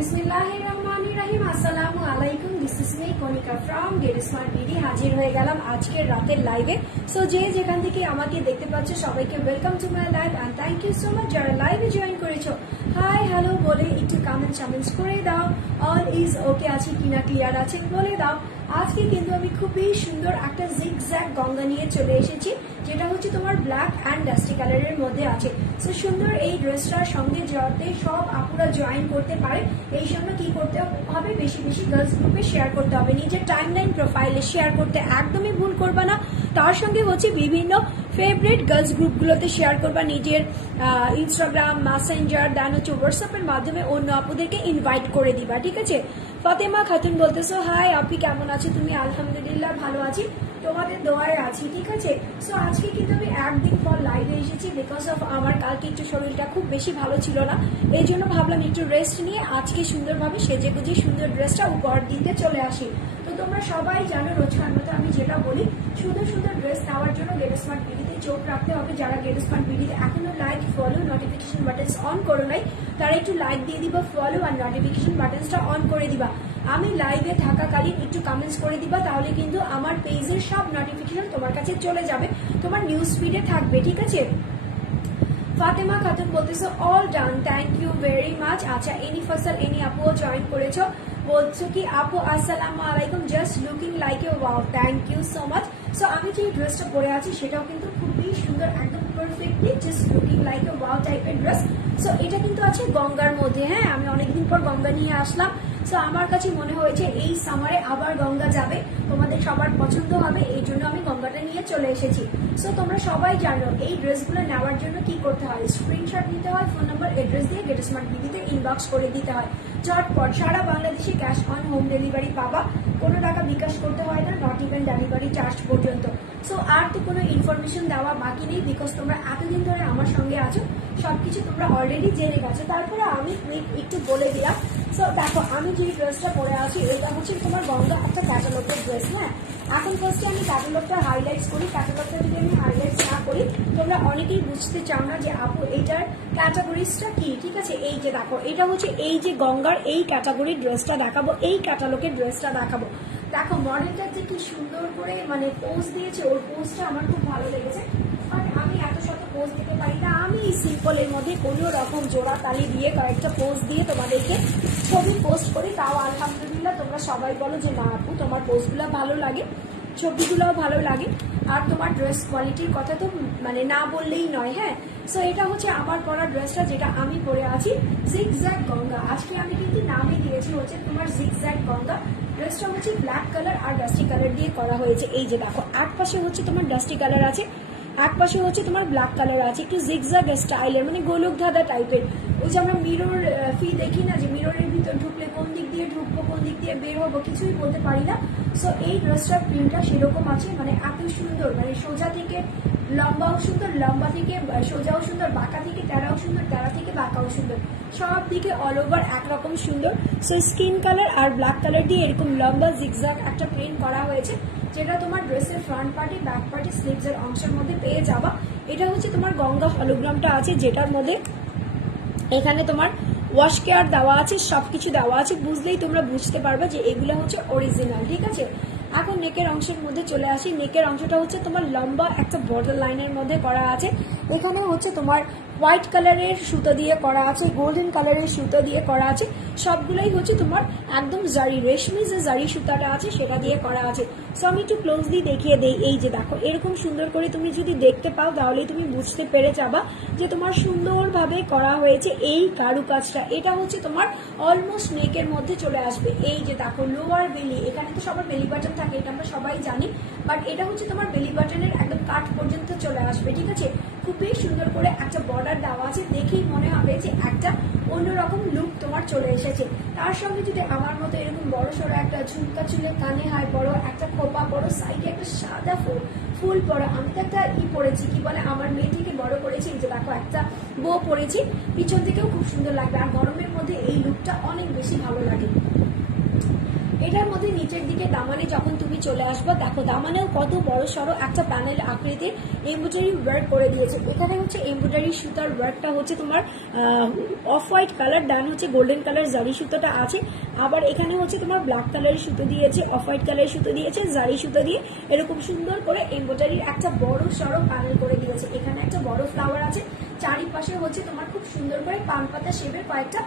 बिस्मिल्लाहिर्रहमानिर्रहीम अस्सलामु अलैकुम। This is me Kanika from gate smart BD. হাজির হয়ে গেলাম আজকের রাতের লাইভে। সো যে যেখান থেকে আমাকে দেখতে পাচ্ছ সবাইকে welcome to my live and thank you so much যারা লাইভে জয়েন করেছো। হাই হ্যালো বলে একটু কমেন্টস করে দাও, অল ইজ ওকে আছে কিনা, ক্লিয়ার আছে বলে দাও। আজকে কিন্তু আমি খুবই সুন্দর একটা জিগজ্যাগ গঙ্গা নিয়ে চলে এসেছি, যেটা হচ্ছে তোমার ব্ল্যাক অ্যান্ড ডাস্টি কালারের মধ্যে আছে। সো সুন্দর এই ড্রেসটার সঙ্গে যাতে সব আপুরা জয়েন করতে পারে, এই সময় কি করতে হবে, বেশি বেশি গার্লস গ্রুপে শেয়ার করতে হবে, নিজের টাইমলাইন প্রোফাইলে শেয়ার করতে একদমই ভুল করবা না। তার সঙ্গে হচ্ছে বিভিন্ন ফেভারিট গার্লস গ্রুপগুলোতে শেয়ার করবা, নিজের ইনস্টাগ্রাম, মেসেঞ্জার, দেন হচ্ছে হোয়াটসঅ্যাপের মাধ্যমে অন্য আপুদেরকে ইনভাইট করে দিবা, ঠিক আছে। ফাতেমা খাতুন বলতেছো হাই আপনি কেমন আছে তুমি? আলহামদুলিল্লাহ ভালো আছি, তোমাদের দোয়ায় আছি, ঠিক আছে। সো আজকে কিন্তু আমি একদিন পর লাইভে এসেছি বিকজ অফ আমার কালকে একটু শরীরটা খুব বেশি ভালো ছিল না, এই জন্য ভাবলাম একটু রেস্ট নিয়ে আজকে সুন্দরভাবে সেজে গুজে সুন্দর ড্রেসটা উপহার দিতে চলে আসি। তো তোমরা সবাই জানো রোজকার মতো আমি যেটা বলি, সুন্দর সুন্দর ড্রেস নেওয়ার জন্য গেট স্মার্ট বিডিতে চোখ রাখতে হবে। যারা গেট স্মার্ট বিডিতে এখনো like, follow, notification buttons on করো নাই, তারা একটু লাইক দিয়ে দিবা, ফলো আর নোটিফিকেশন বাটনসটা অন করে দিবা। আমি লাইভে থাকাকালীন একটু কমেন্টস করে দিবা, তাহলে কিন্তু আমার পেজের সব নোটিফিকেশন তোমার কাছে চলে যাবে, তোমার নিউজ ফিডে থাকবে, ঠিক আছে। ফাতেমা খাতুন বলতেছো all done, thank you very much. আচ্ছা এনি ফসল এনি আপুও জয়েন করেছো, বলছো কি আপু আসসালামু আলাইকুম, just looking like a wow, thank you so much. So আমি যে ড্রেসটা পরে আছি সেটাও কিন্তু খুবই সুন্দর, একদম perfectly just looking like a wow টাইপের ড্রেস। সো এটা কিন্তু আছে গঙ্গার মধ্যে, হ্যাঁ আমি অনেকদিন পর গঙ্গা নিয়ে আসলাম। সো আমার কাছে মনে হয়েছে এই সামারে আবার গঙ্গা যাবে, তোমাদের সবার পছন্দ হবে, এই জন্য আমি গঙ্গাটা নিয়ে চলে এসেছি। সো তোমরা সবাই জানো এই ড্রেসগুলো নেওয়ার জন্য কি করতে হয়, স্ক্রিনশট নিতে হয়, ফোন নাম্বার অ্যাড্রেস দিয়ে গেট স্মার্ট বিডিতে ইনবক্স করে দিতে হয়। ঝটপট সারা বাংলাদেশে ক্যাশ অন হোম ডেলিভারি পাবা, কোনো টাকা বিকাশ করতে হয় না, নট ইভেন ডেলিভারি চার্জ পর্যন্ত। সো আর তো কোনো ইনফরমেশন দেওয়া বাকি নেই, বিকজ তোমরা এতদিন ধরে আমার সঙ্গে আছো, সবকিছু তোমরা অলরেডি জেনে গেছো। তারপরে আমি একটু বলে দিলাম। সো দেখো আমি যে ড্রেসটা পরে আছি এটা হচ্ছে তোমার গঙ্গা একটা ক্যাটালগের ড্রেস। হ্যাঁ এখন ফার্স্টে আমি ক্যাটালগটা হাইলাইটস করি, ক্যাটালগটা যদি আমি হাইলাইটস না করি তোমরা অনেকেই বুঝতে চাও না যে আপু এইটার ক্যাটাগরিজটা কি, ঠিক আছে। এই যে দেখো এটা হচ্ছে এই যে গঙ্গার এই ক্যাটাগরির ড্রেসটা দেখাবো, এই ক্যাটালগের ড্রেসটা দেখাবো। দেখো মডেলটা যে কি সুন্দর করে মানে পোজ দিয়েছে, ওর পোজটা আমার খুব ভালো লেগেছে। বাট আমি এত শত পোজ দিতে পারি না, আমি সিম্পলের মধ্যে কোনো রকম জোড়া তালি দিয়ে কয়েকটা পোজ দিয়ে তোমাদেরকে ছবি পোস্ট করি, তাও আলহামদুলিল্লাহ তোমরা সবাই বলো যে না আপু তোমার পোস্টগুলো ভালো লাগে, ছবিগুলোও ভালো লাগে, আর তোমার ড্রেস কোয়ালিটির কথা তো মানে না বললেই নয়। হ্যাঁ সো এটা হচ্ছে আমার পরা ড্রেসটা, যেটা আমি পরে আছি জিগজ্যাগ গঙ্গা। আজকে আমি কিন্তু নামে দিয়েছি হচ্ছে তোমার জিগজ্যাগ গঙ্গা। ড্রেসটা হচ্ছে ব্ল্যাক কালার আর ডাস্টি কালার দিয়ে করা হয়েছে। এই যে দেখো এক পাশে হচ্ছে তোমার ডাস্টি কালার আছে, এক পাশে হচ্ছে তোমার ব্ল্যাক কালার আছে, একটু জিগজ্যাগ স্টাইলের মানে গোলক ধাঁধা টাইপের। ওই যে আমরা মিরর ফি দেখি না, যে মিররের ভিতর ঢুকলে কোন দিক দিয়ে ঢুকবো কোন দিক দিয়ে বের হবো কিছুই বলতে পারি না। সো এই ড্রেসটার প্রিন্টটা সেরকম আছে, মানে এত সুন্দর, মানে সোজা থেকে লম্বাও সুন্দর, লম্বা থেকে সোজাও সুন্দর, বাঁকা থেকে তেরাও সুন্দর, তেরা থেকে বাঁকাও সুন্দর, সব দিকে অল ওভার একরকম সুন্দর। সো স্কিন কালার আর ব্ল্যাক কালার দিয়ে এরকম লম্বা জিগজ্যাগ একটা প্রিন্ট করা হয়েছে, যেটা তোমার ড্রেসের ফ্রন্ট পার্টি, ব্যাক পার্টি, স্লিভসের অংশের মধ্যে পেয়ে যাবা। এটা হচ্ছে তোমার গঙ্গা হলোগ্রামটা আছে, যেটার মধ্যে এখানে তোমার ওয়াশ কেয়ার দেওয়া আছে, সবকিছু দেওয়া আছে, বুঝলেই তোমরা বুঝতে পারবে যে এগুলো হচ্ছে অরিজিনাল, ঠিক আছে। এখন নেকের অংশের মধ্যে চলে আসি। নেকের অংশটা হচ্ছে তোমার লম্বা একটা বর্ডার লাইনের মধ্যে করা আছে, এখানে হচ্ছে তোমার হোয়াইট কালারের সুতো দিয়ে করা আছে, গোল্ডেন কালারের সুতো দিয়ে করা আছে, সবগুলোই হচ্ছে তোমার একদম জারি, রেশমি যে জারি সুতাটা আছে সেটা দিয়ে করা আছে। সো আমি একটু ক্লোজলি দেখিয়ে দেই। এই যে দেখো এরকম সুন্দর করে তুমি যদি দেখতে পাও তাহলেই তুমি বুঝতে পেরে যাবা যে তোমার সুন্দরভাবে করা হয়েছে এই কারুকাজটা। এটা হচ্ছে তোমার অলমোস্ট নেকের মধ্যে চলে আসবে। এই যে দেখো লোয়ার বেলি, এখানে তো সবার বেলি বাটন থাকে, এটা আমরা সবাই জানি, বাট এটা হচ্ছে তোমার বেলি বাটনের একদম কাট পর্যন্ত চলে আসবে, ঠিক আছে। খুবই সুন্দর করে একটা বর্ডার দেওয়া আছে, দেখেই মনে হবে যে একটা অন্যরকম লুক তোমার চলে এসেছে। তার সঙ্গে যদি আমার মতো এরকম বড় সড়ো একটা ঝুমকা চুলে কানে হাই বড় একটা খোপা বড়, সাইডে একটা সাদা ফুল পড়া, আমি তো একটা পরেছি কি বলে আমার মেয়েটিকে বড় করেছি, যে দেখো একটা বো পরেছি, পিছন থেকেও খুব সুন্দর লাগবে, আর গরমের মধ্যে এই লুকটা অনেক বেশি ভালো লাগে। এটার মধ্যে নিচের দিকে দামানে যখন তুমি চলে আসবে, দেখো দামানেও কত বড় সড়ো একটা প্যানেল আকৃতির এমব্রয়ডারি ওয়ার্ক করে দিয়েছে। এখানে হচ্ছে এমব্রয়ডারি সুতার ওয়ার্কটা হচ্ছে তোমার অফ হোয়াইট কালার, ডান হচ্ছে গোল্ডেন কালার জারি সুতোটা আছে। আবার এখানে হচ্ছে তোমার ব্ল্যাক কালারের সুতো দিয়েছে, অফ হোয়াইট কালারের সুতো দিয়েছে, জারি সুতো দিয়ে এরকম সুন্দর করে এমব্রয়ডারির একটা বড় সড়ো প্যানেল করে দিয়েছে। এখানে একটা বড় ফ্লাওয়ার আছে, চারিপাশে হচ্ছে তোমার খুব সুন্দর করে পান পাতা শেপের কয়েকটা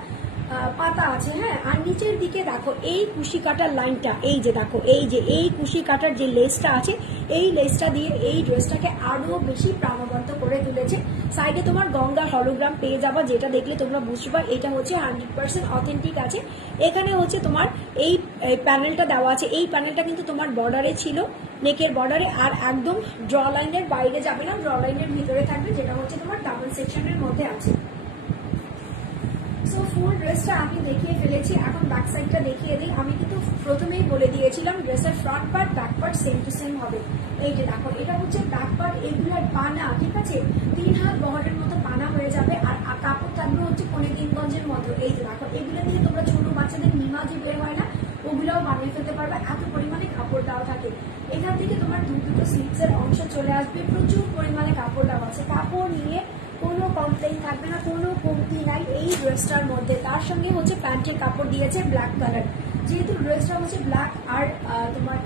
পাতা আছে। হ্যাঁ, আর নিচের দিকে দেখো এই কুশি কাটার লাইনটা, এই যে দেখো এই কুশি কাটার যে লেসটা আছে, এই লেসটা দিয়ে এই ড্রেসটাকে আরো বেশি প্রাণবন্ত করে তুলেছে। সাইডে তোমার গঙ্গা হলোগ্রাম পেয়ে যাবা, যেটা দেখলে তোমরা বুঝবা এটা হচ্ছে 100% অথেন্টিক আছে। এখানে হচ্ছে তোমার এই প্যানেলটা দেওয়া আছে, এই প্যানেলটা কিন্তু তোমার বর্ডারে ছিল, নেকের বর্ডারে, আর একদম ড্র লাইনের বাইরে যাবে না, ড্র লাইনের ভিতরে থাকবে, যেটা হচ্ছে তোমার ডাবল সেকশনের মধ্যে আছে। সো ফুল ড্রেসটা আমি দেখিয়ে ফেলেছি, এখন ব্যাক সাইডটা দেখিয়ে দিই। আমি কিন্তু প্রথমেই বলে দিয়েছিলাম ড্রেসের front part back part same to same হবে। এই যে দেখো এটা হচ্ছে ব্যাক পার্ট, এগুলোর পানা ঠিক আছে 3 হাত বহরের মতো পানা হয়ে যাবে, আর কাপড় থাকবে হচ্ছে 3 গঞ্জের মতো। এই যে দেখো এগুলো দিয়ে তোমরা ছোট বাচ্চাদের নিমা যে বের হয় না, ওগুলোও বানিয়ে ফেলতে পারবে, এত পরিমাণে কাপড় দেওয়া থাকে। এখান থেকে তোমার দুটো স্লিপসের অংশ চলে আসবে, প্রচুর পরিমাণে কাপড় দেওয়া আছে, কাপড় নিয়ে কোনো কমপ্লেন থাকবে না, কোনো কমতি নাই এই ড্রেসটার মধ্যে। তার সঙ্গে হচ্ছে প্যান্টের কাপড় দিয়েছে ব্ল্যাক কালার, যেহেতু ড্রেসটা হচ্ছে ব্ল্যাক আর তোমার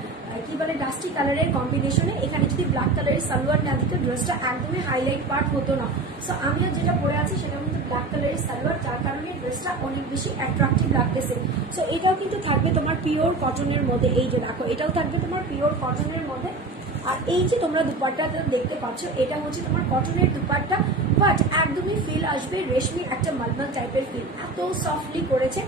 কি বলে ডাস্টি কালারের কম্বিনেশনে, এখানে যদি ব্ল্যাক কালারের সালোয়ার না দিত ড্রেসটা একদমই হাইলাইট পার্ট হতো না। সো আমিও যেটা পরে আছি সেটা কিন্তু ব্ল্যাক কালারের সালোয়ার, যার কারণে ড্রেসটা অনেক বেশি অ্যাট্রাকটিভ লাগতেছে। সো এটাও কিন্তু থাকবে তোমার পিওর কটনের মধ্যে, এই যে দেখো এটাও থাকবে তোমার পিওর কটনের মধ্যে। আর এই যে তোমরা দুপাট্টাটা দেখতে পাচ্ছ, এটা হচ্ছে তোমার কটনের দুপাট্টা, বাট একদমই ফিল আসবে রেশমি একটা মালমাল টাইপের ফিল, এত সফটলি করেছে,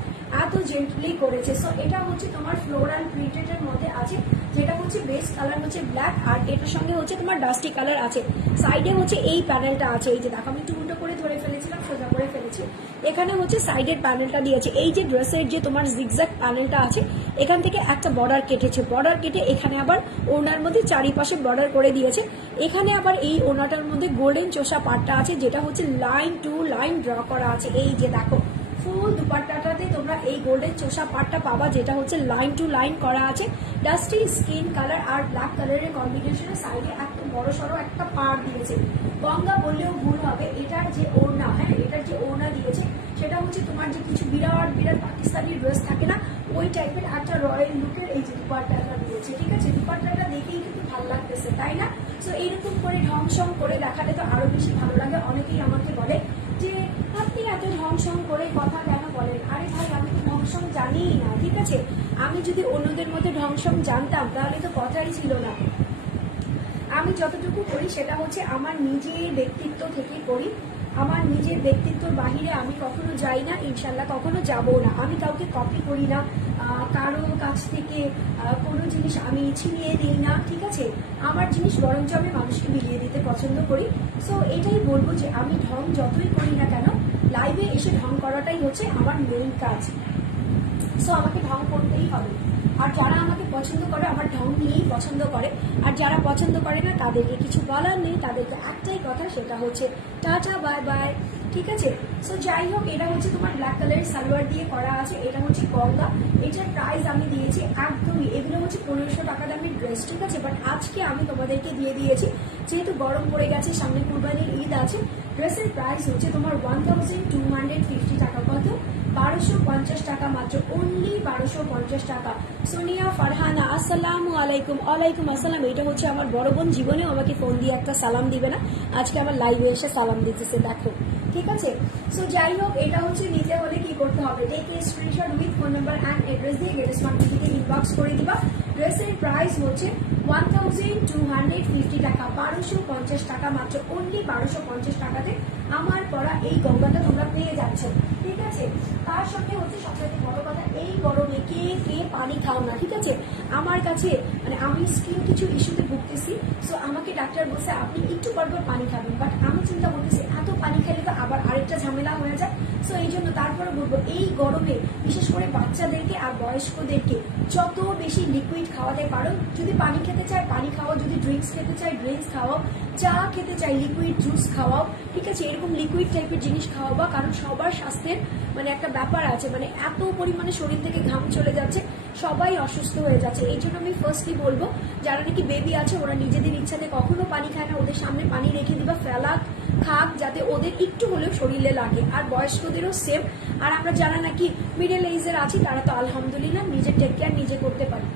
এত জেন্টলি করেছে। সো এটা হচ্ছে তোমার ফ্লোরাল প্রিন্টেড মধ্যে আছে, যেটা হচ্ছে বেস কালার হচ্ছে ব্ল্যাক, আর এটার সঙ্গে হচ্ছে তোমার ডাস্টি কালার আছে। সাইডে হচ্ছে এই প্যানেলটা আছে, এই যে দেখো আমি একটু উল্টো করে ধরে ফেলেছিলাম, সোজা করে ফেলেছি। এখানে হচ্ছে সাইডের প্যানেলটা দিয়েছে, এই যে ড্রেসের যে তোমার জিগজ্যাগ প্যানেলটা আছে, এখান থেকে একটা বর্ডার কেটেছে, বর্ডার কেটে এখানে আবার ওড়নার মধ্যে চারিপাশে বর্ডার করে দিয়েছে। এখানে আবার এই ওড়নাটার মধ্যে গোল্ডেন চোষা পাটটা আছে, যেটা হচ্ছে লাইন টু লাইন ড্র করা আছে। এই যে দেখো ফুল দুপাট্টাটাতে তোমরা এই গোল্ডেন চোষা পাটটা পাবা, যেটা হচ্ছে লাইন টু লাইন করা আছে। ডাস্টি স্কিন কালার আর ব্ল্যাক কালারের কম্বিনেশনে সাইডে এত বড় সড়ো একটা পাড় দিয়েছে, গঙ্গা বললেও ভুল হবে। এটার যে ওড়না, হ্যাঁ এটার যে ওড়না দিয়েছে সেটা হচ্ছে তোমার যে কিছু বিরাট বিরাট পাকিস্তানি ড্রেস থাকে না, ওই টাইপের একটা রয়্যাল লুকের এই যে দুপাট্টাটা দিয়েছে। ঠিক আছে, দুপাট্টাটা দেখেই কিন্তু ভালো লাগতেছে, তাই না? সো এইরকম করে ঢং সং করে দেখালে তো আরো বেশি ভালো লাগে। অনেকেই আমাকে বলে যে আপনি এত ঢং সং করে কথা কেন বলেন? আরে ভাই, আমি তো ঢং সং জানিই না। ঠিক আছে, আমি যদি অন্যদের মধ্যে ঢং সং জানতাম তাহলে তো কথাই ছিল না। আমি যতটুকু করি সেটা হচ্ছে আমার নিজের ব্যক্তিত্ব থেকে করি, আমার নিজের ব্যক্তিত্বর বাহিরে আমি কখনো যাই না, ইনশাল্লাহ কখনো যাবো না। আমি কাউকে কপি করি না, কারো কাছ থেকে কোনো জিনিস আমি ছিনিয়ে দিই না। ঠিক আছে, আমার জিনিস বরঞ্চ আমি মানুষকে বিলিয়ে দিতে পছন্দ করি। সো এটাই বলবো যে আমি ঢং যতই করি না কেন, লাইভে এসে ঢং করাটাই হচ্ছে আমার মেইন কাজ। সো আমাকে ঢং করতেই হবে। আর যারা আমাকে পছন্দ করে আমার ঢং নিয়েই পছন্দ করে, আর যারা পছন্দ করে না তাদেরকে কিছু বলার নেই, তাদেরকে একটাই কথা, সেটা হচ্ছে টাটা বাই বাই। ঠিক আছে, সো যাই হোক, এটা হচ্ছে তোমার ব্ল্যাক কালারের সালোয়ার দিয়ে করা আছে, এটা হচ্ছে গঙ্গা। এটার প্রাইস আমি দিয়েছি একদমই, এগুলো হচ্ছে 1500 টাকা দামের ড্রেস। ঠিক আছে, বাট আজকে আমি তোমাদেরকে দিয়ে দিয়েছি, যেহেতু গরম পড়ে গেছে, সামনে কুরবানির ঈদ আছে, ড্রেসের প্রাইস হচ্ছে তোমার 1250 টাকা। কত? 1250 টাকা মাত্র, অনলি 1250 টাকা। সোনিয়া ফারহানা, আসসালামু আলাইকুম। ওয়ালাইকুম আসসালাম। এটা হচ্ছে আমার বড় বোন, জীবনেও আমাকে ফোন দিয়ে একটা সালাম দিবে না, আজকে আমার লাইভে এসে সালাম দিতেছে, দেখো। ঠিক আছে, সো যাই হোক, এটা হচ্ছে নিতে হলে কি করতে হবে, দেখে screenshot with phone number and address দিয়ে গেট স্মার্ট বিডিতে ইনবক্স করে দিবা। ড্রেসের প্রাইস হচ্ছে 1250 টাকা, 1250 টাকা মাত্র, অনলি 1250 টাকাতে আমার পরা এই গঙ্গাটা তোমরা পেয়ে যাচ্ছ। ঠিক আছে, তার সঙ্গে হচ্ছে সবথেকে বড় কথা, এই গরমে কে কে পানি খাও না। ঠিক আছে, আমার কাছে মানে আমি স্কিন কিছু ইস্যুতে ভুগতেছি, সো আমাকে ডাক্তার বলছে আপনি একটু পর পর পানি খাবেন, বাট আমি চিন্তা করতেছি এত পানি খেলে তো আবার আরেকটা ঝামেলা হয়ে যায়। সো এই জন্য তারপরে বলবো, এই গরমে বিশেষ করে বাচ্চাদেরকে আর বয়স্কদেরকে যত বেশি লিকুইড খাওয়াতে পারো, যদি পানি খেতে চায় পানি খাওয়াও, যদি ড্রিঙ্কস খেতে চায় ড্রিঙ্কস খাওয়াও, চা খেতে চাই লিকুইড জুস খাওয়াও, ঠিক আছে, এরকম লিকুইড টাইপের জিনিস খাওয়াবা, কারণ সবার স্বাস্থ্যের মানে একটা ব্যাপার আছে, মানে এত পরিমাণে শরীর থেকে ঘাম চলে যাচ্ছে, সবাই অসুস্থ হয়ে যাচ্ছে। এই জন্য আমি ফার্স্টলি বলবো যারা নাকি বেবি আছে ওরা নিজেদের ইচ্ছাতে কখনো পানি খায় না, ওদের সামনে পানি রেখে দিবা, ফেলাক খাক, যাতে ওদের একটু হলেও শরীরে লাগে। আর বয়স্কদেরও সেম। আর আমরা যারা নাকি মিডল এজের আছি তারা তো আলহামদুলিল্লাহ নিজের টেক কেয়ার নিজে করতে পারি।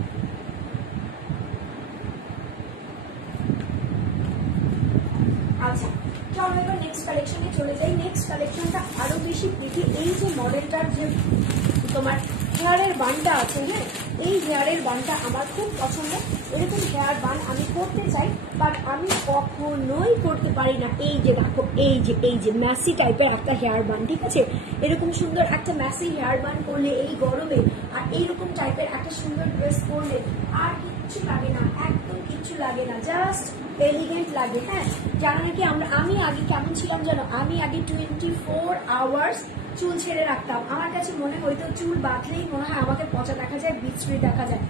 আচ্ছা চলো এবার নেক্সট কালেকশনে চলে যাই। নেক্সট কালেকশনটা আরো বেশি প্রিটি। এই যে মডেলটার যে তোমার হেয়ারের বানটা আছে, হ্যাঁ এই হেয়ারের বানটা আমার খুব পছন্দ। এরকম হেয়ার বান আমি করতে চাই, বাট আমি কখনোই করতে পারি না। এই যে দেখো, এই যে ম্যাসি টাইপের একটা হেয়ার বান, ঠিক আছে, এরকম সুন্দর একটা ম্যাসি হেয়ার বান করলে এই গরমে, আর এইরকম টাইপের একটা সুন্দর ড্রেস পরলে আর কিচ্ছু লাগে না, একদম কিচ্ছু লাগে না, জাস্ট এলিগেন্ট লাগে। হ্যাঁ জানো নাকি আমি আগে কেমন ছিলাম জানো, আমি আগে 24 আওয়ার্স চুল ছেড়ে রাখতাম। আমার কাছে মনে হইতো চুল বাঁধলেই মনে হয় আমাকে পচা দেখা যায়, বিচ্ছিরি দেখা যায়।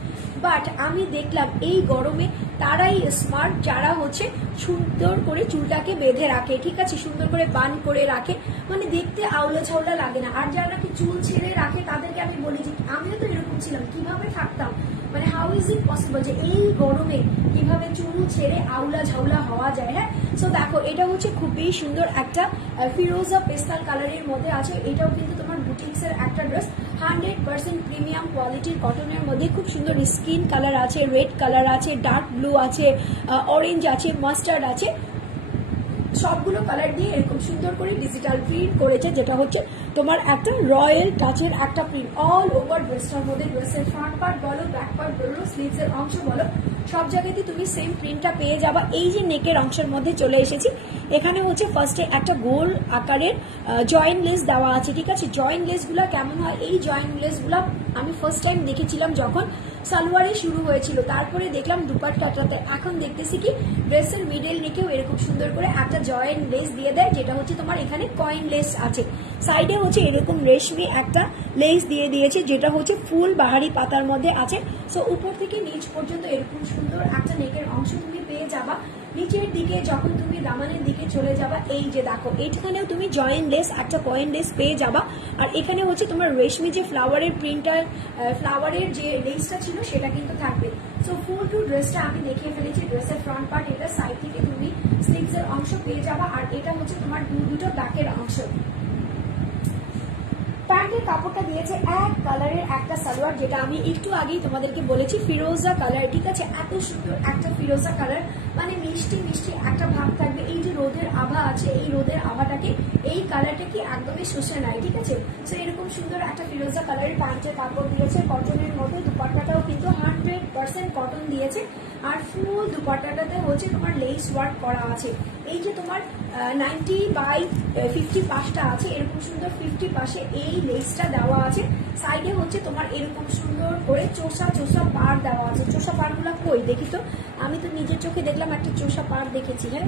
বাট আমি দেখলাম এই গরমে তারাই স্মার্ট যারা হচ্ছে সুন্দর করে চুলটাকে বেঁধে রাখে, ঠিক আছে, সুন্দর করে বান করে রাখে, মানে দেখতে আউলা ছাউলা লাগে না। আর যারা নাকি চুল ছেড়ে রাখে তাদেরকে আমি বলি যে আমিও তো এরকম ছিলাম, কিভাবে থাকতাম, মানে হাউ ইজ ইট পসিবল যে এই গরমে কিভাবে চুল ছেড়ে আউলা ঝাউলা হওয়া যায়। হ্যাঁ সো দেখো এটা হচ্ছে খুবই সুন্দর একটা ফিরোজা পেস্টাল কালারের মধ্যে আছে। এটাও কিন্তু তোমার বুটিক্সের একটা ড্রেস, 100% প্রিমিয়াম কোয়ালিটির কটনের মধ্যে। খুব সুন্দর স্কিন কালার আছে, রেড কালার আছে, ডার্ক ব্লু আছে, অরেঞ্জ আছে, মাস্টার্ড আছে, সবগুলো কালার দিয়ে এরকম সুন্দর করে ডিজিটাল প্রিন্ট করেছে, যেটা হচ্ছে তোমার একটা রয়্যাল টাচের একটা প্রিন্ট অল ওভার ড্রেসটার মধ্যে। ড্রেসের ফ্রন্ট পার্ট বলো, ব্যাক পার্ট বলো, স্লিভস এর অংশ বলো, সব জায়গাতে তুমি সেম প্রিন্টটা পেয়ে যাবা। এই যে নেকের অংশের মধ্যে চলে এসেছি, এখানে হচ্ছে ফার্স্টে একটা গোল আকারের জয়েন্ট লেস দেওয়া আছে, ঠিক আছে। জয়েন্ট লেসগুলা কেমন হয়, এই জয়েন্ট লেসগুলা আমি ফার্স্ট টাইম দেখেছিলাম যখন সালোয়ারে শুরু হয়েছিল, তারপরে দেখলাম দুপাট্টাটাতে। এখন দেখতেছি কি ড্রেসের মিডল নেকেও এরকম সুন্দর করে একটা জয়েন্ট লেস দিয়ে দেয়, যেটা হচ্ছে তোমার এখানে কয়েন লেস আছে। সাইডে হচ্ছে এরকম রেশমি একটা লেস দিয়ে দিয়েছে, যেটা হচ্ছে ফুল বাহারি পাতার মধ্যে আছে। সো উপর থেকে নিচ পর্যন্ত এরকম সুন্দর একটা নেকের অংশ তুমি পেয়ে যাবা। নিচের দিকে যখন তুমি দামানের দিকে চলে যাবা, এই যে দেখো এইখানেও তুমি জয়েন্ট লেস একটা কয়েন লেস পেয়ে যাবা। আর এখানে হচ্ছে তোমার রেশমি যে ফ্লাওয়ারের প্রিন্টার, ফ্লাওয়ারের যে লেসটা ছিল সেটা কিন্তু থাকবে। সো ফুল টু ড্রেসটা আমি দেখিয়ে ফেলেছি। ড্রেসের ফ্রন্ট পার্ট, এটা সাইড থেকে তুমি স্লিভস এর অংশ পেয়ে যাবা, আর এটা হচ্ছে তোমার দুটো ব্যাকের অংশ। প্যান্টের কাপড়টা দিয়েছে এক কালারের একটা সালোয়ার, যেটা আমি একটু আগেই তোমাদেরকে বলেছি ফিরোজা কালার, ঠিক আছে। এত সুন্দর একটা ফিরোজা কালার, মানে মিষ্টি মিষ্টি একটা ভাব থাকবে। এই যে রোদের আভা আছে, এই রোদের আভাটাকে এই কালারটা কি একদমই শুষে নাই, ঠিক আছে। তো এরকম সুন্দর একটা ফিরোজা কালারের প্যান্টের কাপড় দিয়েছে কটনের মধ্যে। দুপাট্টাটাও কিন্তু 100% কটন দিয়েছে, আর ফুল দুপাট্টাটাতে হচ্ছে তোমার লেস ওয়ার্ক করা আছে। এই যে তোমার 90/50 পাশটা আছে, এরকম সুন্দর 50 পাশে এই লেসটা দেওয়া আছে। সাইডে হচ্ছে তোমার এরকম সুন্দর করে চোষা চোষা পাড় দেওয়া আছে। চোষা পাড়গুলো কই দেখি তো, আমি তো নিজের চোখে দেখলাম একটা চোষা পাড় দেখেছি। হ্যাঁ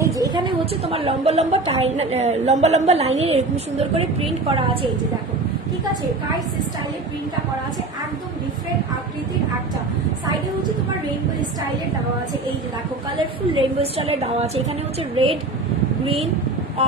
এই যে এখানে হচ্ছে তোমার লম্বা লম্বা লাইনের এরকম সুন্দর করে প্রিন্ট করা আছে, এই যে দেখো, ঠিক আছে। কাইটস স্টাইলে প্রিন্টটা করা আছে, একদম ডিফারেন্ট আকৃতির একটা। সাইডে হচ্ছে তোমার রেইনবো স্টাইলের দেওয়া আছে, এই যে দেখো কালারফুল রেইনবো স্টাইলের দেওয়া আছে। এখানে হচ্ছে রেড, গ্রিন,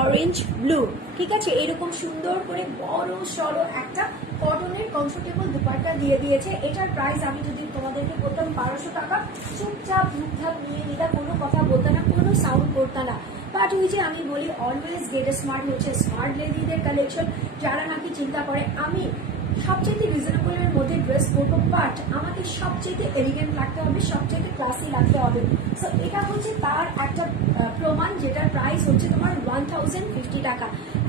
অরেঞ্জ, ব্লু, ঠিক আছে। এরকম সুন্দর করে বড় সড়ো একটা কটনের কমফোর্টেবল দুপাট্টা দিয়ে দিয়েছে। এটার প্রাইস আমি যদি তোমাদেরকে বলতাম 1200 টাকা, চুপচাপ মুখধাপ নিয়ে নিতা, কোনো কথা বলতে না, কোনো সাউন্ড করতে না। বাট ওই যে আমি বলি অলওয়েজ গেট স্মার্ট হচ্ছে স্মার্ট লেডিদের কালেকশন। যারা নাকি চিন্তা করে আমি সবচেয়ে রিজনেবলের মধ্যে ড্রেস করবো, বাট আমাকে সবচেয়ে এলিগেন্ট লাগতে হবে, সবচেয়ে ক্লাসি লাগতে হবে। সো এটা হচ্ছে তার একটা প্রমাণ, যেটার প্রাইস হচ্ছে তোমার 1050 টাকা,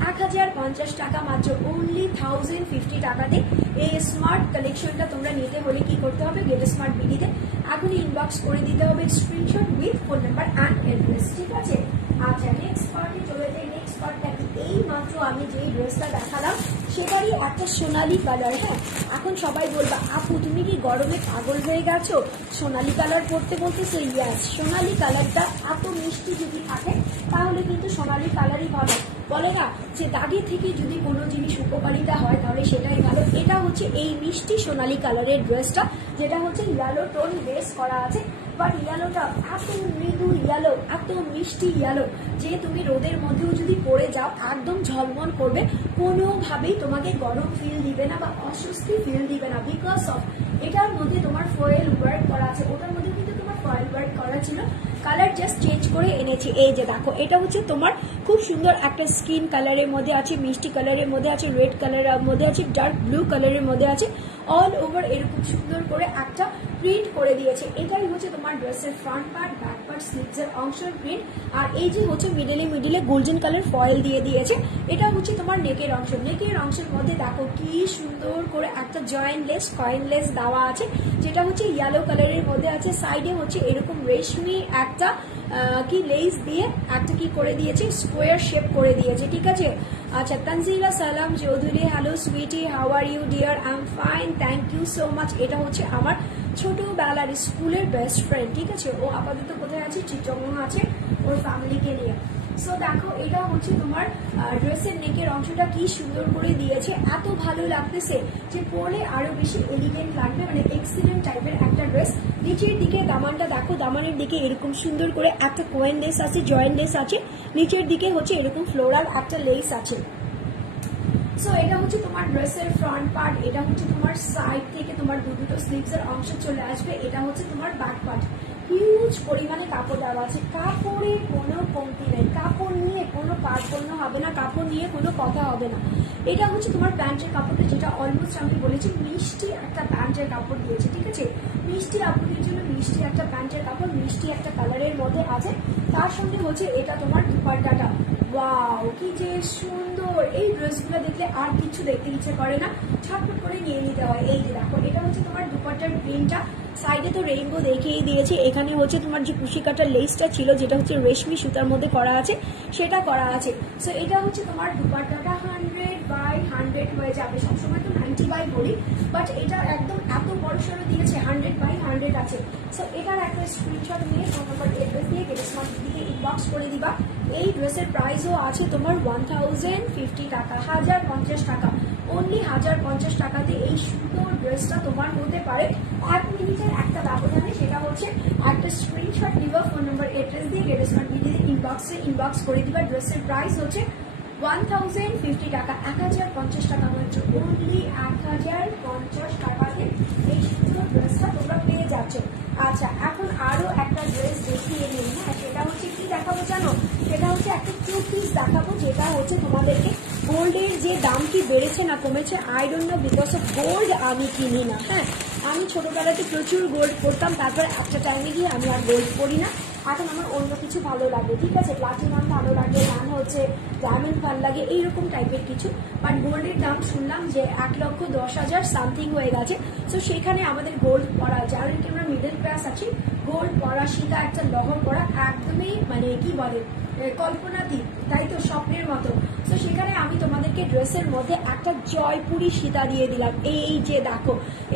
1050 টাকা মাত্র, অনলি 1050 টাকাতে এই স্মার্ট কালেকশনটা তোমরা নিতে হলে কি করতে হবে, গেট স্মার্ট বিডিতে এখনই ইনবক্স করে দিতে হবে screenshot with phone number and address, ঠিক আছে। আচ্ছা নেক্সট পার্টে চলে যাই। নেক্সট পার্টটা কি, এই মাত্র আমি যেই ড্রেসটা দেখালাম সেটারই একটা সোনালি কালার। হ্যাঁ এখন সবাই বলবা আপু তুমি কি গরমে পাগল হয়ে গেছো সোনালি কালার পরতে বলতেছো। ইয়াস, সোনালি কালারটা এত মিষ্টি যদি থাকে তাহলে কিন্তু সোনালি কালারই ভালো। বলে না যে দাগি থেকে যদি কোনো জিনিস উপকারিতা হয় তাহলে সেটাই ভালো। এটা হচ্ছে এই মিষ্টি সোনালি কালারের ড্রেসটা, যেটা হচ্ছে ইয়েলো টোন বেস করা আছে। বাট ইয়েলোটা এত মৃদু ইয়েলো, এত মিষ্টি ইয়েলো যে তুমি রোদের মধ্যেও যদি পরে যাও একদম ঝলমল করবে, কোনোভাবেই তোমাকে গরম ফিল দিবে না বা অস্বস্তি ফিল দিবে না, বিকজ অফ এটার মধ্যে তোমার ফয়েল ওয়ার্ক করা আছে। ওটার মধ্যে কিন্তু তোমার ফয়েল ওয়ার্ক করা ছিল, কালার জাস্ট চেঞ্জ করে এনেছি। এই যে দেখো, এটা হচ্ছে তোমার খুব সুন্দর একটা স্কিন কালারের মধ্যে আছে, মিষ্টি কালারের মধ্যে আছে, রেড কালারের মধ্যে আছে, ডার্ক ব্লু কালারের মধ্যে আছে, অল ওভার এরকম সুন্দর করে একটা প্রিন্ট করে দিয়েছে। এটাই হচ্ছে তোমার ড্রেসের ফ্রন্ট পার্ট, ব্যাক পার্ট, স্লিভসের অংশের প্রিন্ট। আর এই যে হচ্ছে মিডলে গোল্ডেন কালার ফয়েল দিয়ে দিয়েছে, এটা হচ্ছে তোমার নেকের অংশ। নেকের অংশের মধ্যে দেখো কি সুন্দর করে একটা জয়েন্টলেস কয়েনলেস দেওয়া আছে, যেটা হচ্ছে ইয়েলো কালারের মধ্যে আছে। সাইডে হচ্ছে এরকম রেশমি একটা কি লেস দিয়ে একটা কি করে দিয়েছে, স্কোয়ার শেপ করে দিয়েছে, ঠিক আছে। আচ্ছা, Tanjila Salam Chowdhury, hello sweetie, how are you dear? I am fine, thank you so much. এটা হচ্ছে আমার ছোটবেলার স্কুলের বেস্ট ফ্রেন্ড, ঠিক আছে। ও আপাতত কোথায় আছে? চিট্টগং আছে ওর ফ্যামিলিকে নিয়ে। সো দেখো, এটা হচ্ছে তোমার ড্রেসের নেকের অংশটা কি সুন্দর করে দিয়েছে, এত ভালো লাগতেছে যে পরে আরো বেশি এলিগেন্ট লাগবে, মানে এক্সিলেন্ট টাইপের একটা ড্রেস। নিচের দিকে দামানটা দেখো, দামানের দিকে এরকম সুন্দর করে একটা কোয়েন লেস আছে, জয়েন্ট লেস আছে, নিচের দিকে হচ্ছে এরকম ফ্লোরাল একটা লেস আছে। সো এটা হচ্ছে তোমার ড্রেসের ফ্রন্ট পার্ট, এটা হচ্ছে তোমার সাইড থেকে তোমার দুটো স্লিভসের অংশ চলে আসবে, এটা হচ্ছে তোমার ব্যাক পার্ট। হিউজ পরিমাণে কাপড় দেওয়া আছে, কাপড়ে কোনো কমতি নেই, কাপড় নিয়ে কোনো কার্পণ্য হবে না, কাপড় নিয়ে কোনো কথা হবে না। এটা হচ্ছে তোমার প্যান্টের কাপড়টা, যেটা অলমোস্ট আমি বলেছি মিষ্টি একটা প্যান্টের কাপড় দিয়েছে, ঠিক আছে। মিষ্টি আপুদের জন্য মিষ্টি একটা প্যান্টের কাপড়, মিষ্টি একটা কালারের মধ্যে আছে। তার সঙ্গে হচ্ছে এটা তোমার দুপাট্টাটা, ওয়াও কি যে সুন্দর। এই ড্রেসগুলো দেখলে আর কিছু দেখতে ইচ্ছে করে না, ছটফট করে নিয়ে নিতে হয়। এই যে দেখো, এটা হচ্ছে তোমার দুপাট্টার প্রিন্টটা। সাইডে তো রেইনবো দেখিয়ে দিয়েছে, এখানে হচ্ছে তোমার যে কুশি কাটার লেসটা ছিল, যেটা হচ্ছে রেশমি সুতার মধ্যে করা আছে, সেটা করা আছে। সো এটা হচ্ছে তোমার দুপাট্টাটা 100/100 হয়ে যাবে। সবসময় তো 90 বলি, বাট এটা একদম এত বড় সড়ো দিয়েছে, 100/100 আছে। সো এটার একটা স্ক্রিনশট নিয়ে ফোন নাম্বার এড্রেস দিয়ে গেটসমার্ট দিকে ইনবক্স করে দিবা। এই ড্রেসের প্রাইসও আছে তোমার 1050 টাকা, 1050 টাকা, অনলি 1050 টাকাতে এই সুন্দর ড্রেসটা তোমার হতে পারে 1 মিনিটের একটা ব্যবধানে। সেটা হচ্ছে একটা স্ক্রিনশট দিবা, ফোন নাম্বার এড্রেস দিয়ে গেটসমার্ট দিকে ইনবক্স করে দিবা। ড্রেসের প্রাইস হচ্ছে 1050 টাকা, 1050 টাকা মাত্র, অনলি 1050 টাকাতে এই সুন্দর ড্রেসটা তোমরা পেয়ে যাচ্ছ। আচ্ছা, এখন আরো একটা ড্রেস দেখিয়ে নিই। হ্যাঁ, সেটা হচ্ছে কি দেখাবো জানো? সেটা হচ্ছে একটা 2 পিস দেখাবো, যেটা হচ্ছে তোমাদেরকে গোল্ডের যে দাম কি বেড়েছে না কমেছে I don't know, because of gold আমি কিনি না। হ্যাঁ, আমি ছোটবেলাতে প্রচুর গোল্ড পরতাম, তারপর একটা টাইমে গিয়ে আমি আর গোল্ড পরি না। এখন আমার অন্য কিছু ভালো লাগে, ঠিক আছে, প্লাটিনাম ভালো লাগে, দাম হচ্ছে ডায়মন্ড ভালো লাগে, এইরকম টাইপের কিছু। বাট গোল্ডের দাম শুনলাম যে 1,10,000 সামথিং হয়ে গেছে। সো সেখানে আমাদের গোল্ড পরা, যারা নাকি আমরা মিডল ক্লাস আছি, গোল্ড পরা, সীতা একটা লহর পরা একদমই মানে কি বলে কল্পনাতীত, তাই তো, স্বপ্নের মতো। তো সেখানে আমি তোমাদেরকে ড্রেসের মধ্যে একটা জয়পুরি সীতা দিয়ে দিলাম। এই যে দেখো,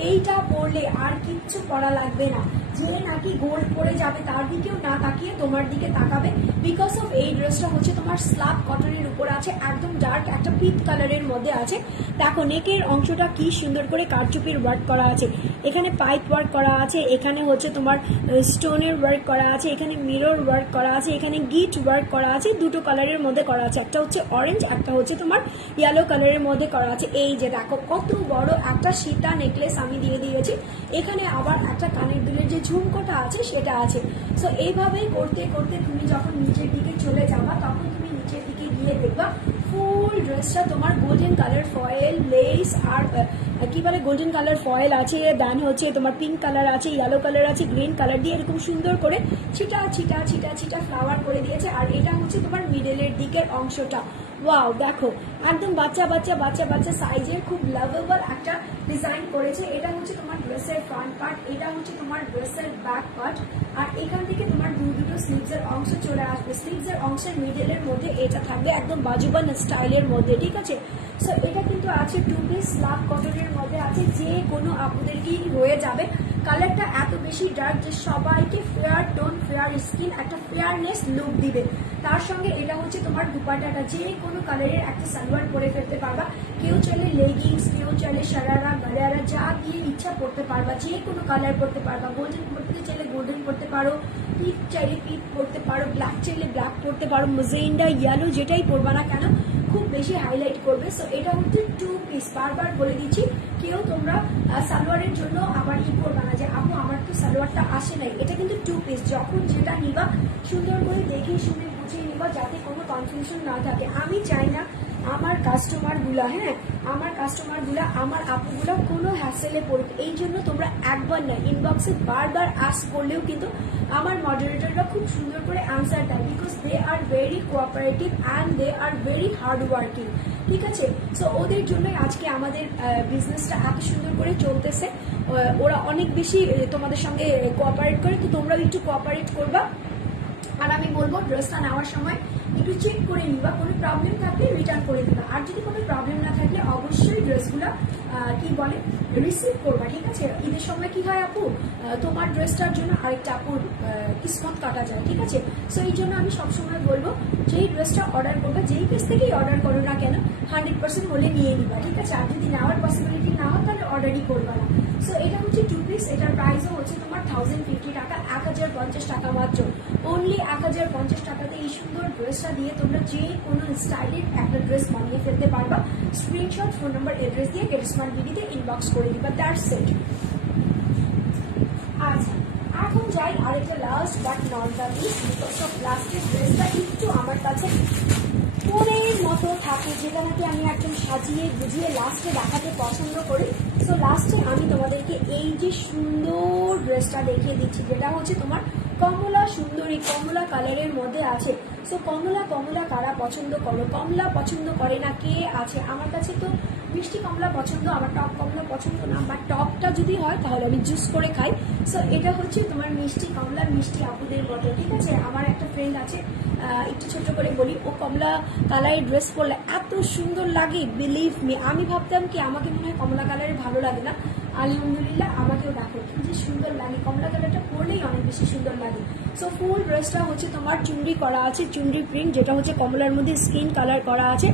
এইটা পরলে আর কিচ্ছু পরা লাগবে না, যে নাকি গোল্ড পরে যাবে তার দিকেও না তাকিয়ে তোমার দিকে তাকাবে, বিকজ অফ এই ড্রেসটা হচ্ছে তোমার স্ল্যাব কটনের উপর আছে, একদম ডার্ক একটা পিঙ্ক কালারের মধ্যে আছে। দেখো নেকের অংশটা কি সুন্দর করে কারচুপির ওয়ার্ক করা আছে, এখানে পাইপ ওয়ার্ক করা আছে, এখানে হচ্ছে তোমার স্টোনের ওয়ার্ক করা আছে, এখানে মিরর ওয়ার্ক করা আছে, এখানে গিট ওয়ার্ক করা আছে, দুটো কালারের মধ্যে করা আছে, একটা হচ্ছে অরেঞ্জ, একটা হচ্ছে তোমার ইয়েলো কালারের মধ্যে করা আছে। এই যে দেখো কত বড় একটা সীতা নেকলেস আমি দিয়ে দিয়েছি, এখানে আবার একটা কানের দুলের যে ঝুমকোটা আছে সেটা আছে। সো এইভাবেই করতে করতে তুমি যখন নিচের দিকে চলে যাবা, তখন তুমি নিচের দিকে গিয়ে দেখবা ফুল ড্রেসটা তোমার গোল্ডেন কালার ফয়েল লেস আর কি বলে গোল্ডেন কালার ফয়েল আছে, দেন হচ্ছে তোমার পিঙ্ক কালার আছে, ইয়েলো কালার আছে, গ্রিন কালার দিয়ে এরকম সুন্দর করে ছিটা ছিটা ছিটা ছিটা ফ্লাওয়ার করে দিয়েছে। আর এটা হচ্ছে তোমার মিডলের দিকের অংশটা, ওয়াও দেখো একদম বাচ্চা বাচ্চা বাচ্চা বাচ্চা সাইজের খুব লাভেবল একটা ডিজাইন করেছে। এটা হচ্ছে তোমার ড্রেসের ফ্রন্ট পার্ট, এটা হচ্ছে তোমার ড্রেসের ব্যাক পার্ট, আর এখান থেকে তোমার দুটো স্লিভসের অংশ চলে আসবে। স্লিভসের অংশের মিডলের মধ্যে এটা থাকবে একদম বাজুবান স্টাইলের মধ্যে, ঠিক আছে। সো এটা কিন্তু আছে 2 পিস স্ল্যাব কটনের মধ্যে আছে, যে কোনো আপুদেরকেই হয়ে যাবে। কালারটা এত বেশি ডার্ক যে সবাইকে ফেয়ার টোন ফেয়ার স্কিন একটা ফেয়ারনেস লুক দিবে। তার সঙ্গে এটা হচ্ছে তোমার দুপাট্টাটা, যে কোনো কালারের একটা সালোয়ার পরে ফেলতে পারবা। কেউ চাইলে লেগিংস, কেউ চাইলে সারারা গালারা যা দিয়ে ইচ্ছা পড়তে পারবা, যে কোনো কালার পড়তে পারবা। গোল্ডেন পড়তে চাইলে গোল্ডেন পড়তে পারো, পিঙ্ক চাইলে পিঙ্ক পড়তে পারো, ব্ল্যাক চাইলে ব্ল্যাক পড়তে পারো, মেজেন্ডা, ইয়েলো যেটাই পড়বা না কেন খুব বেশি হাইলাইট করবে। সো এটা হচ্ছে 2 পিস, বারবার বলে দিচ্ছি। কেউ তোমরা সালোয়ারের জন্য আবার করবা না যে আপু আমার তো সালোয়ারটা আসে নাই, এটা কিন্তু 2 পিস। যখন যেটা নিবা সুন্দর করে দেখে শুনে বুঝিয়ে নিবা, যাতে কোনো কনফিউশন না থাকে। আমি চাই না আমার কাস্টমারগুলা, আমার কাস্টমারগুলা, আমার আপুগুলা কোনো হ্যাসেলে পড়ুক। এই জন্য তোমরা একবার না, ইনবক্সে বারবার আস্ক করলেও কিন্তু আমার মডারেটররা খুব সুন্দর করে আনসার দেয়, because they are very cooperative and they are very hard working. ঠিক আছে, সো ওদের জন্যই আজকে আমাদের বিজনেসটা এত সুন্দর করে চলতেছে। ওরা অনেক বেশি তোমাদের সঙ্গে কোঅপারেট করে, তো তোমরাও একটু কোঅপারেট করবা। আর আমি বলবো ড্রেসটা নেওয়ার সময় একটু চেক করে নিবা, কোনো প্রবলেম থাকলে রিটার্ন করে দিবা। আর যদি কোনো প্রবলেম না থাকলে অবশ্যই ড্রেসগুলো কি বলে রিসিভ করবা। ঠিক আছে, ঈদের সময় কি হয় আপু, তোমার ড্রেসটার জন্য আরেকটা আপুর কিসমত কাটা যায়। ঠিক আছে, সো এই জন্য আমি সবসময় বলবো যেই ড্রেসটা অর্ডার করবা, যেই পেজ থেকেই অর্ডার করো না কেন 100% হলে নিয়ে নিবা। ঠিক আছে, আর যদি নেওয়ার পসিবিলিটি না হয় তাহলে অর্ডারই করবা না। সো এটা হচ্ছে 2 পিস, এটার প্রাইসও হচ্ছে তোমার 1050 টাকা, 1050 টাকা মাত্র। অনলি 1050 টাকাতে এই সুন্দর ড্রেসটা দিয়ে তোমরা যে কোনো স্টাইলের একটা ড্রেস বানিয়ে ফেলতে পারবা। স্ক্রিনশট, ফোন নাম্বার, অ্যাড্রেস দিয়ে গেট স্মার্ট বিডিতে ইনবক্স করে দিবা, দ্যাটস ইট। আচ্ছা, এখন যাই আরেকটা last but not the least, because of লাস্টের ড্রেসটা একটু আমার কাছে পরের মতো থাকে, যেটা নাকি আমি একদম সাজিয়ে গুজিয়ে লাস্টে দেখাতে পছন্দ করি। সো লাস্টে আমি তোমাদেরকে এই যে সুন্দর ড্রেসটা দেখিয়ে দিচ্ছি, যেটা হচ্ছে তোমার কমলা সুন্দরী, কমলা কালারের মধ্যে আছে। সো কমলা কারা পছন্দ করো, কমলা পছন্দ করে না কে আছে? আমার কাছে তো মিষ্টি কমলা পছন্দ, আমার টক কমলা পছন্দ না, বা টকটা যদি হয় তাহলে আমি জুস করে খাই। সো এটা হচ্ছে তোমার মিষ্টি কমলা, মিষ্টি আপুদের মতো। ঠিক আছে, আমার একটা ফ্রেন্ড আছে, একটু ছোট করে বলি, ও কমলা কালারের ড্রেস পরলে এত সুন্দর লাগে, বিলিভ মি। আমি ভাবতাম কি আমাকে মনে হয় কমলা কালারের ভালো লাগে না, আলহামদুলিল্লাহ আমাকেও দেখো কি যে সুন্দর লাগে, কমলা কালারটা পরলেই অনেক বেশি সুন্দর লাগে। সো ফুল ড্রেসটা হচ্ছে তোমার চুনরি করা আছে, চুনরি প্রিন্ট, যেটা হচ্ছে কমলার মধ্যে স্কিন কালার করা আছে।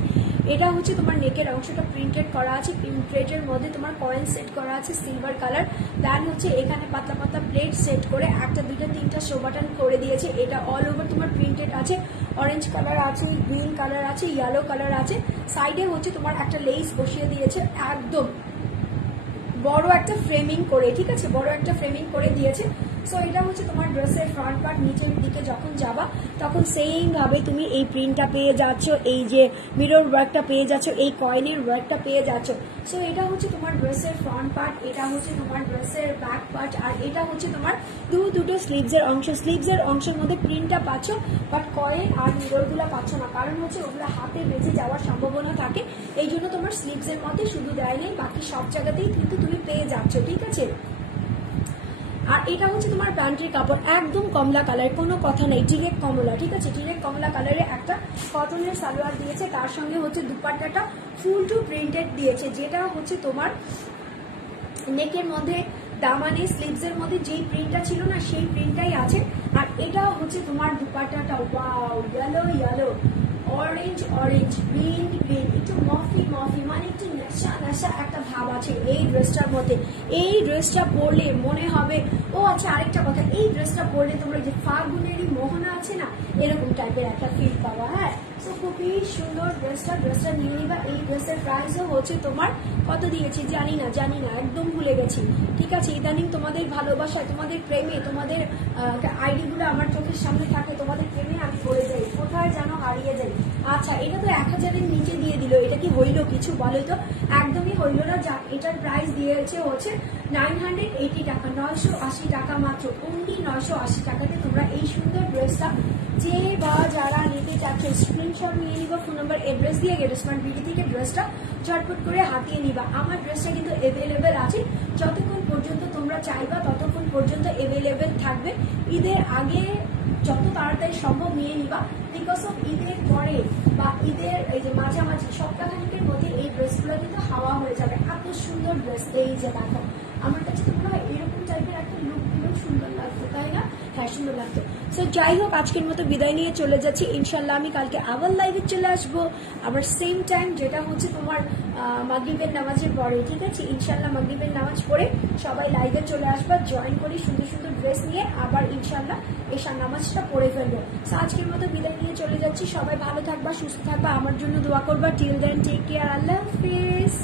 এটা হচ্ছে তোমার নেকের অংশটা প্রিন্টেড করা আছে, প্রিন্টেডের মধ্যে তোমার কয়েন সেট করা আছে সিলভার কালার। দেন হচ্ছে এখানে পাতলা পাতলা প্লেট সেট করে একটা দুটো তিনটা শো বাটন করে দিয়েছে। এটা অল ওভার তোমার প্রিন্টেড আছে, অরেঞ্জ কালার আছে, গ্রিন কালার আছে, ইয়েলো কালার আছে। সাইডে হচ্ছে তোমার একটা লেস বসিয়ে দিয়েছে, একদম বড় একটা ফ্রেমিং করে। ঠিক আছে, বড় একটা ফ্রেমিং করে দিয়েছে। সো এটা হচ্ছে তোমার ড্রেসের ফ্রন্ট পার্ট। নিচের দিকে যখন যাবা তখন সেম ভাবে তুমি এই প্রিন্টটা পেয়ে যাচ্ছ, এই যে মিরর ওয়ার্কটা পেয়ে যাচ্ছ, এই কয়েনের ওয়ার্কটা পেয়ে যাচ্ছ। সো এটা হচ্ছে তোমার ড্রেসের ফ্রন্ট পার্ট, এটা হচ্ছে তোমার ড্রেসের ব্যাক পার্ট, আর এটা হচ্ছে তোমার দুটো স্লিভসের অংশ। স্লিভসের অংশের মধ্যে প্রিন্টটা পাচ্ছ, বাট কয়েন আর মিররগুলো পাচ্ছ না, কারণ হচ্ছে ওগুলো হাতে বেঁচে যাওয়ার সম্ভাবনা থাকে। এই জন্য তোমার স্লিভসের মধ্যে শুধু দেয় নেই, বাকি সব জায়গাতেই কিন্তু তুমি পেয়ে যাচ্ছ। ঠিক আছে, আর এটা হচ্ছে তোমার প্যান্টের কাপড়, একদম কমলা কালার, কোনো কথা নেই, ডিরেক্ট কমলা। ঠিক আছে, ডিরেক্ট কমলা কালারে একটা কটনের সালোয়ার দিয়েছে, তার সঙ্গে হচ্ছে দুপাট্টাটা ফুল টু প্রিন্টেড দিয়েছে, যেটা হচ্ছে তোমার নেকের মধ্যে দামানে স্লিভসের মধ্যে যেই প্রিন্টটা ছিল না সেই প্রিন্টটাই আছে। আর এটা হচ্ছে তোমার দুপাট্টাটা, ওয়াও, ইয়েলো, অরেঞ্জ, গ্রিন, একটু মফি, মানে একটু নেশা একটা ভাব আছে এই ড্রেসটার মধ্যে। এই ড্রেসটা পরলে মনে হবে, ও আচ্ছা আরেকটা কথা, এই ড্রেসটা পরলে তোমরা যে ফাগুনেরই মোহনা আছে না, এরকম টাইপের একটা ফিল পাবা। হ্যাঁ, সো খুবই সুন্দর ড্রেসটা নিয়ে নিবা। এই ড্রেসের প্রাইসও হচ্ছে তোমার কত দিয়েছি জানি না, একদম ভুলে গেছি। ঠিক আছে, ইদানিং তোমাদের ভালোবাসায়, তোমাদের প্রেমে, তোমাদের আইডিগুলো আমার চোখের সামনে থাকে, তোমাদের প্রেমে আমি পড়ে যাই, কোথায় যেন হারিয়ে যাই। আচ্ছা, এটা তো 1000-এর নিচে দিয়ে দিল, এটা কি হইল কিছু বলো তো? একদমই হইল না। যাক, এটার প্রাইস দিয়েছে হচ্ছে 980 টাকা, 980 টাকা মাত্র, অনলি 980 টাকাতে তোমরা এই সুন্দর ড্রেসটা যে বা যারা নিতে চাচ্ছ স্ক্রিনশট নিয়ে নিবা, ফোন নাম্বার, অ্যাড্রেস দিয়ে গেট স্মার্ট বিডি থেকে ড্রেসটা ঝটপট করে হাতিয়ে নিবা। আমার ড্রেসটা কিন্তু অ্যাভেলেবেল আছে, যতক্ষণ পর্যন্ত তোমরা চাইবা ততক্ষণ পর্যন্ত অ্যাভেলেবেল থাকবে। ঈদের আগে যত তাড়াতাড়ি সম্ভব নিয়ে নিবা, বিকজ অফ ঈদের পরে বা ঈদের এই যে মাঝামাঝি সপ্তাহখানিকের মধ্যে এই ড্রেসগুলো কিন্তু হাওয়া হয়ে যাবে। এত সুন্দর ড্রেস, এই যে দেখো, আমার কাছে তো মনে হয় এরকম টাইপের একটা লুক দিলেও সুন্দর লাগবে, তাই না? ফ্যাশনেবল লাগতো। সো যাই হোক, আজকের মতো বিদায় নিয়ে চলে যাচ্ছি। ইনশাল্লাহ আমি কালকে আবার লাইভে চলে আসবো, আবার সেম টাইম, যেটা হচ্ছে তোমার মাগরিবের নামাজের পরে, ঠিক আছে? ইনশাল্লাহ মাগরিবের নামাজ পড়ে সবাই লাইভে চলে আসবা, জয়েন করি সুন্দর সুন্দর ড্রেস নিয়ে, আবার ইনশাল্লাহ এশার নামাজটা পড়ে ফেলবো। সো আজকের মতো বিদায় নিয়ে চলে যাচ্ছি। সবাই ভালো থাকবা, সুস্থ থাকবা, আমার জন্য দোয়া করবা। টিল দেন টেক কেয়ার, আল্লাহ হাফিজ।